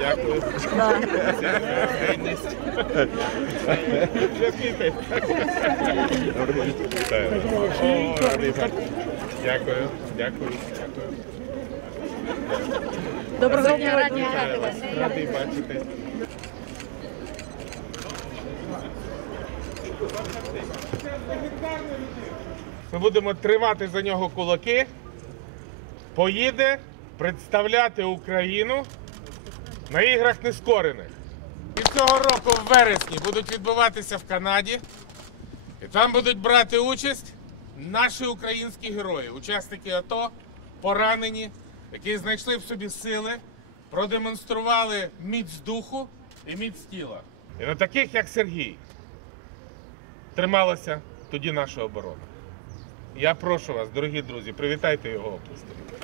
Дякую. Дякую, дякую. Доброго дня, раді. Радий бачити. Ми будемо тримати за нього кулаки. Поїде представляти Україну на іграх нескорених. І цього року в вересні будуть відбуватися в Канаді. І там будуть брати участь наші українські герої, учасники АТО, поранені, які знайшли в собі сили, продемонстрували міць духу і міць тіла. І на таких, як Сергій, трималася тоді наша оборона. Я прошу вас, дорогі друзі, привітайте його оплесками.